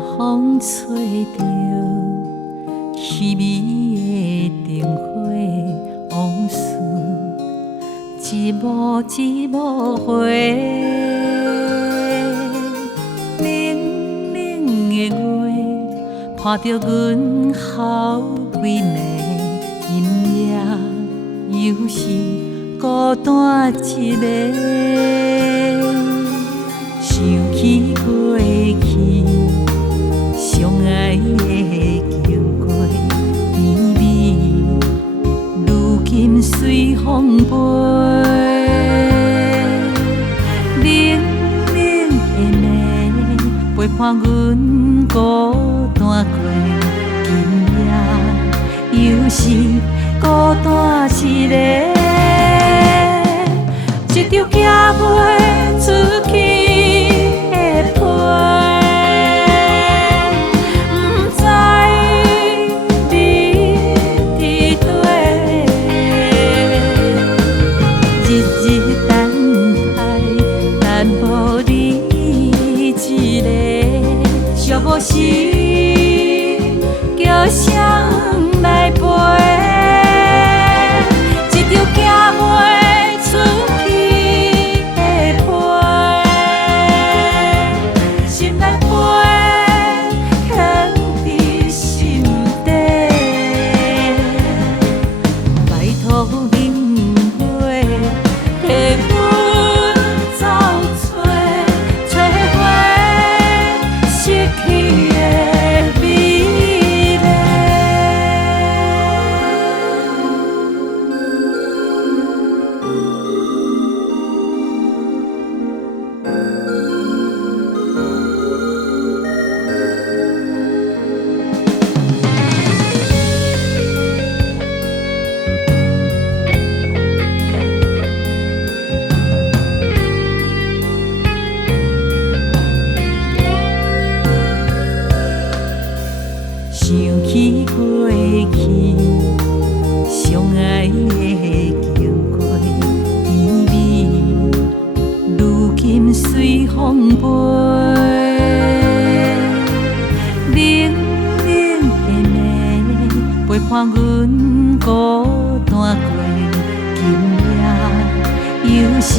风吹着凄美的灯火往事，一幕一幕回。冷冷的月，伴着阮校几暝阴夜，又是孤单一个。想起过去，相爱的经过甜蜜，如今随风飞。冷冷的暝，陪伴阮孤单过，今夜又是孤单一个。一张寄袂出去。无时叫声来陪，一张寄袂出去的被，心内飞，藏伫心底，拜托明月替阮走找，找回失去。想起过去，相爱的经过甜蜜，如今随风飞。冷冷的暝，陪伴阮孤单过，今夜又是。